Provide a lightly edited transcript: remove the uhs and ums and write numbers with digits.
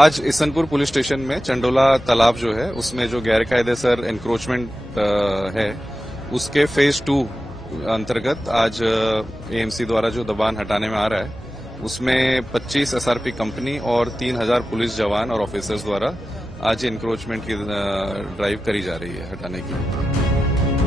आज Isanpur police station में चंडोला तालाब जो है उसमें जो गैरकायदेसर एनक्रोचमेंट है उसके फेज 2 अंतर्गत आज एएमसी द्वारा जो दबान हटाने में आ रहा है उसमें 25 एसआरपी कंपनी और 3000 पुलिस जवान और ऑफिसर्स द्वारा आज एनक्रोचमेंट की ड्राइव करी जा रही है हटाने की।